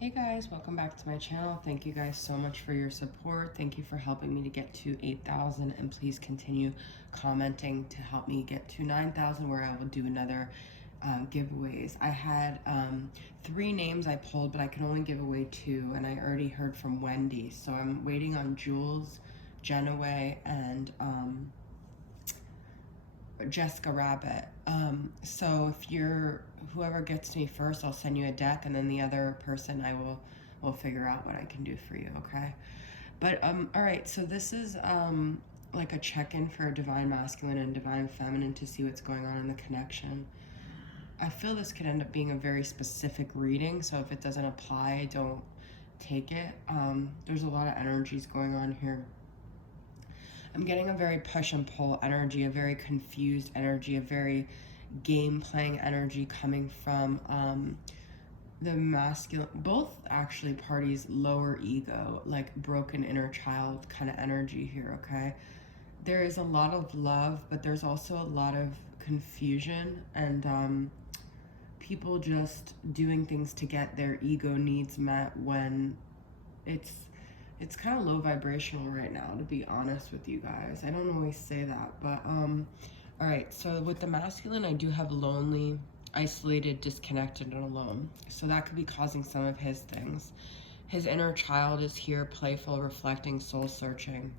Hey guys, welcome back to my channel. Thank you guys so much for your support. Thank you for helping me to get to 8,000, and please continue commenting to help me get to 9,000, where I will do another giveaways. I had 3 names I pulled, but I can only give away 2, and I already heard from Wendy, so I'm waiting on Jules, Genoway, and Jessica Rabbit. So if you're whoever gets to me first, I'll send you a deck, and then the other person I will figure out what I can do for you. Okay. But all right. So this is like a check-in for divine masculine and divine feminine to see what's going on in the connection. I feel this could end up being a very specific reading, so if it doesn't apply, don't take it. There's a lot of energies going on here. I'm getting a very push and pull energy, a very confused energy, a very game playing energy coming from the masculine, both actually parties' lower ego, like broken inner child kind of energy here, okay? There is a lot of love, but there's also a lot of confusion and people just doing things to get their ego needs met when it's kind of low vibrational right now, to be honest with you guys. I don't always say that, but all right, so with the masculine, I do have lonely, isolated, disconnected, and alone. So that could be causing some of his things. His inner child is here, playful, reflecting, soul searching.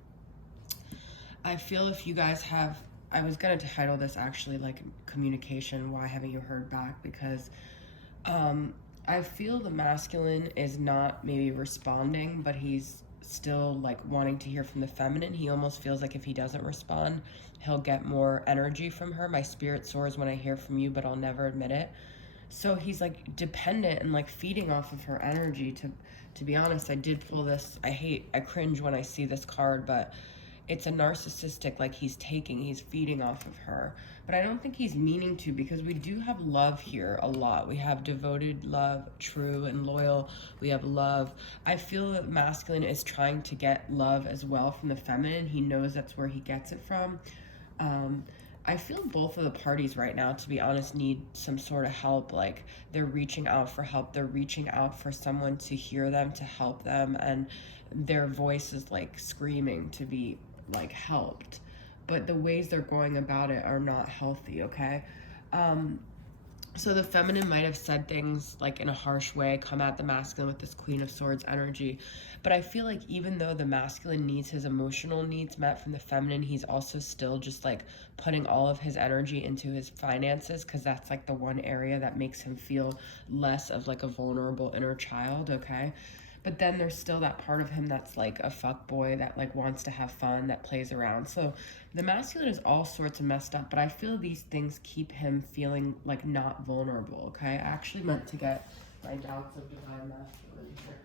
I feel if you guys have, I was gonna title this actually like communication, why haven't you heard back? Because I feel the masculine is not maybe responding, but he's still like wanting to hear from the feminine. He almost feels like if he doesn't respond, he'll get more energy from her. My spirit soars when I hear from you, but I'll never admit it. So he's like dependent and like feeding off of her energy. To be honest, I did pull this. I cringe when I see this card, but it's a narcissistic, like he's feeding off of her. But I don't think he's meaning to, because we do have love here a lot. We have devoted love, true and loyal. We have love. I feel that masculine is trying to get love as well from the feminine. He knows that's where he gets it from. I feel both of the parties right now, to be honest, need some sort of help. Like they're reaching out for help. They're reaching out for someone to hear them, to help them. And their voice is like screaming to be like helped, but the ways they're going about it are not healthy, okay? So the feminine might have said things like in a harsh way, come at the masculine with this Queen of Swords energy. But I feel like even though the masculine needs his emotional needs met from the feminine, he's also still just like putting all of his energy into his finances, because that's like the one area that makes him feel less of like a vulnerable inner child, okay? But then there's still that part of him that's like a fuck boy that like wants to have fun, that plays around. So the masculine is all sorts of messed up, but I feel these things keep him feeling like not vulnerable, okay? I actually meant to get my doubts of divine masculine here.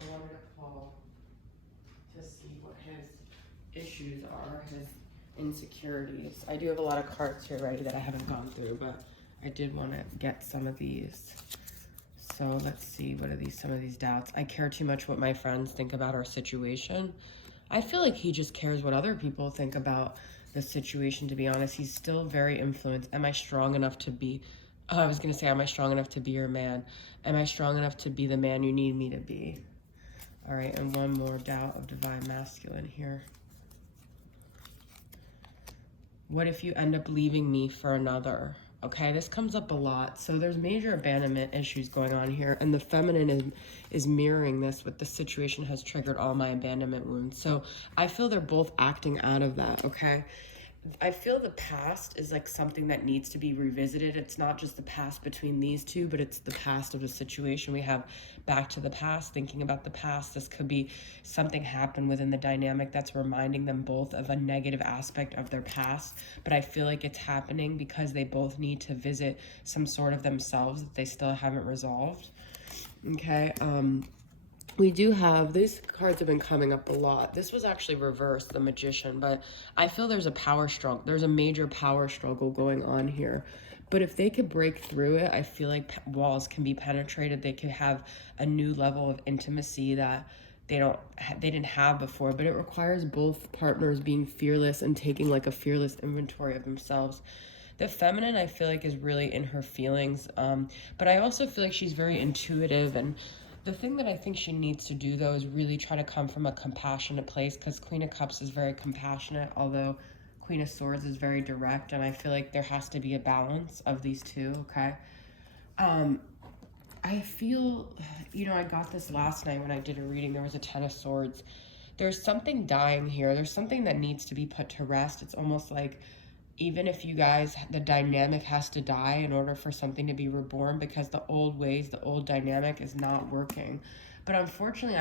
I wanted to call to see what his issues are, his insecurities. I do have a lot of cards here ready that I haven't gone through, but I did want to get some of these. So let's see, what are these, some of these doubts? I care too much what my friends think about our situation. I feel like he just cares what other people think about the situation, to be honest. He's still very influenced. Am I strong enough to be, I was going to say, am I strong enough to be your man? Am I strong enough to be the man you need me to be? All right, and one more doubt of divine masculine here. What if you end up leaving me for another? Okay, this comes up a lot. So there's major abandonment issues going on here, and the feminine is mirroring this with the situation has triggered all my abandonment wounds. So I feel they're both acting out of that, okay? I feel the past is like something that needs to be revisited. It's not just the past between these two, but it's the past of the situation. We have back to the past, thinking about the past. This could be something happened within the dynamic that's reminding them both of a negative aspect of their past. But I feel like it's happening because they both need to visit some sort of themselves that they still haven't resolved. Okay, we do have, these cards have been coming up a lot. This was actually reversed, the Magician, but I feel there's a power struggle. There's a major power struggle going on here. But if they could break through it, I feel like walls can be penetrated. They could have a new level of intimacy that they didn't have before. But it requires both partners being fearless and taking like a fearless inventory of themselves. The feminine, I feel like, is really in her feelings, but I also feel like she's very intuitive. And the thing that I think she needs to do, though, is really try to come from a compassionate place, because Queen of Cups is very compassionate, although Queen of Swords is very direct, and I feel like there has to be a balance of these two, okay? I feel, I got this last night when I did a reading. There was a Ten of Swords. There's something dying here. There's something that needs to be put to rest. It's almost like, even if you guys, the dynamic has to die in order for something to be reborn, because the old ways, the old dynamic is not working. But unfortunately,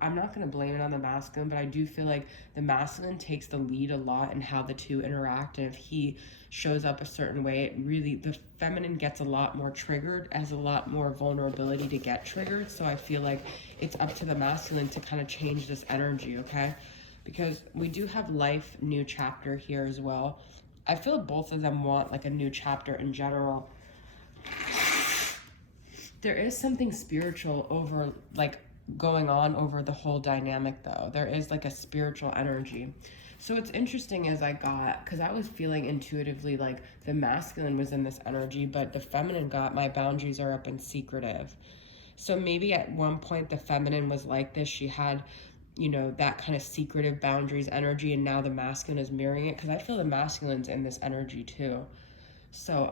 I'm not going to blame it on the masculine, but I do feel like the masculine takes the lead a lot in how the two interact. And if he shows up a certain way, the feminine gets a lot more triggered, has a lot more vulnerability to get triggered. So I feel like it's up to the masculine to kind of change this energy, okay? Because we do have life, new chapter here as well. I feel both of them want like a new chapter in general. There is something spiritual over, like, going on over the whole dynamic, though. There is like a spiritual energy. So it's interesting as because I was feeling intuitively like the masculine was in this energy, but the feminine got, my boundaries are up and secretive. So maybe at one point the feminine was like this. She had, that kind of secretive boundaries energy, and now the masculine is mirroring it, because I feel the masculine's in this energy too. So,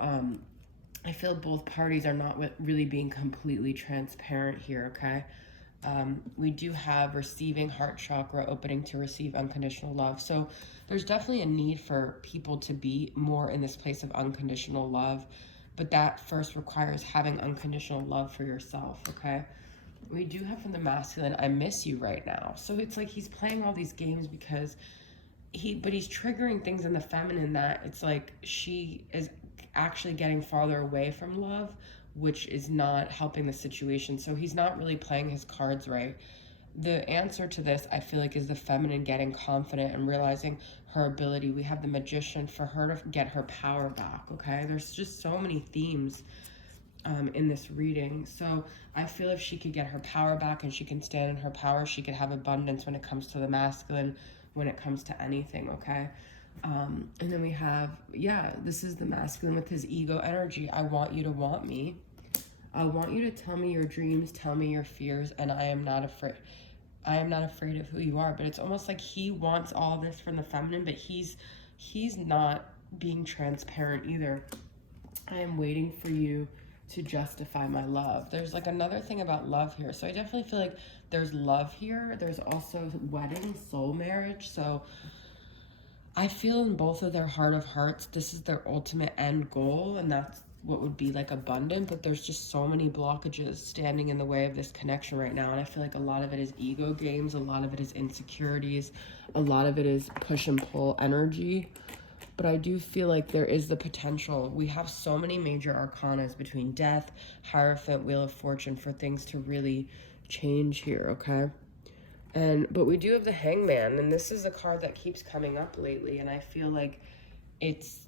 I feel both parties are not really being completely transparent here, okay? We do have receiving heart chakra, opening to receive unconditional love. So there's definitely a need for people to be more in this place of unconditional love, but that first requires having unconditional love for yourself, okay? We do have from the masculine, I miss you right now. So it's like he's playing all these games because he's triggering things in the feminine that it's like she is actually getting farther away from love, which is not helping the situation. So he's not really playing his cards right. The answer to this, I feel like, is the feminine getting confident and realizing her ability. We have the Magician, for her to get her power back, okay? There's just so many themes in this reading. So I feel if she could get her power back and she can stand in her power, she could have abundance when it comes to the masculine, when it comes to anything, okay? And then we have, this is the masculine with his ego energy. I want you to want me. I want you to tell me your dreams, tell me your fears, and I am not afraid. I am not afraid of who you are. But it's almost like he wants all this from the feminine, but he's not being transparent either. I am waiting for you to justify my love. There's like another thing about love here. So I definitely feel like there's love here. There's also wedding, soul marriage. So I feel in both of their heart of hearts, this is their ultimate end goal, and that's what would be like abundant, but there's just so many blockages standing in the way of this connection right now. And I feel like a lot of it is ego games, a lot of it is insecurities, a lot of it is push and pull energy. But I do feel like there is the potential. We have so many major arcanas between Death, Hierophant, Wheel of Fortune for things to really change here, okay? But we do have the Hangman, and this is a card that keeps coming up lately, and I feel like it's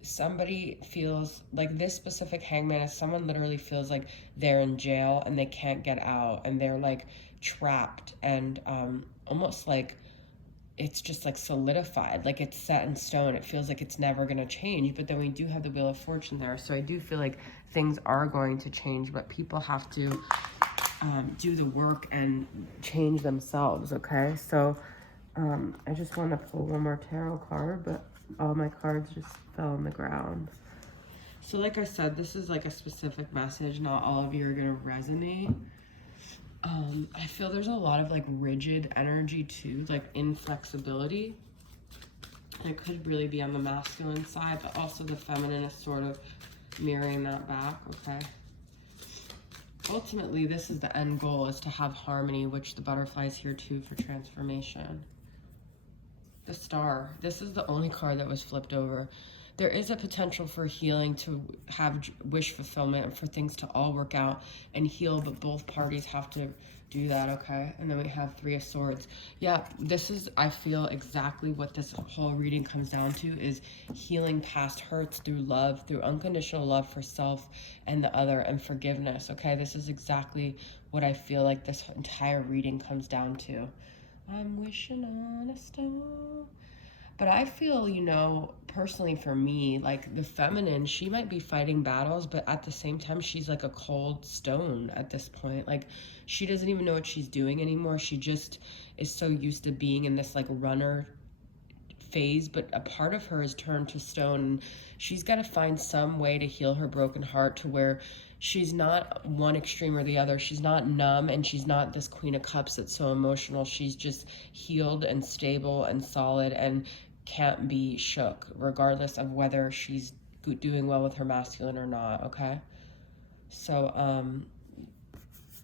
somebody feels like this specific Hangman is someone literally feels like they're in jail and they can't get out, and they're like trapped, and almost like it's just like solidified, like it's set in stone. It feels like it's never going to change. But then we do have the Wheel of Fortune there, so I do feel like things are going to change, but people have to do the work and change themselves, okay? So I just want to pull one more tarot card, but all my cards just fell on the ground. So like I said, this is like a specific message. Not all of you are going to resonate. I feel there's a lot of like rigid energy too, like inflexibility. It could really be on the masculine side, but also the feminine is sort of mirroring that back, okay? Ultimately, this is the end goal, is to have harmony, which the butterfly is here too for transformation. The Star. This is the only card that was flipped over. There is a potential for healing, to have wish fulfillment, and for things to all work out and heal, but both parties have to do that, okay? And then we have Three of Swords. Yeah, this is, I feel, exactly what this whole reading comes down to, is healing past hurts through love, through unconditional love for self and the other, and forgiveness, okay? This is exactly what I feel like this entire reading comes down to. I'm wishing on a star. But I feel, personally for me, like the feminine, she might be fighting battles, but at the same time, she's like a cold stone at this point. Like she doesn't even know what she's doing anymore. She just is so used to being in this like runner phase, but a part of her is turned to stone. She's got to find some way to heal her broken heart to where she's not one extreme or the other. She's not numb, and she's not this Queen of Cups that's so emotional. She's just healed and stable and solid and can't be shook, regardless of whether she's doing well with her masculine or not, okay? So,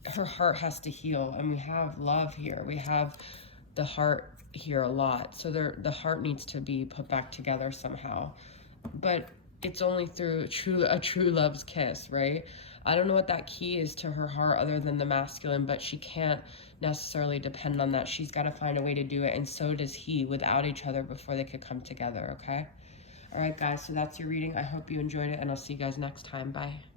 her heart has to heal, and we have love here. We have the heart here a lot. So the heart needs to be put back together somehow. But it's only through a true love's kiss, right? I don't know what that key is to her heart other than the masculine, but she can't necessarily depend on that. She's got to find a way to do it, and so does he, without each other before they could come together, okay? All right, guys, so that's your reading. I hope you enjoyed it, and I'll see you guys next time. Bye.